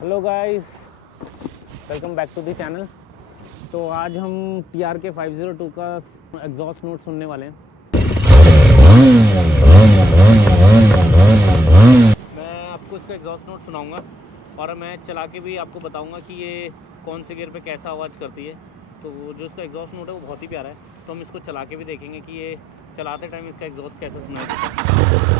Hello guys, welcome back to the channel. तो आज हम TRK 502 का एग्जॉस्ट नोट सुनने वाले हैं। मैं आपको इसका एग्जॉस्ट नोट सुनाऊंगा और मैं चला के भी आपको बताऊंगा कि ये कौन से गियर पे कैसा आवाज़ करती है। तो जो इसका एग्जॉस्ट नोट है वो बहुत ही प्यारा है, तो हम इसको चला के भी देखेंगे कि ये चलाते टाइम इसका एग्जॉस्ट कैसे सुनाई देता है।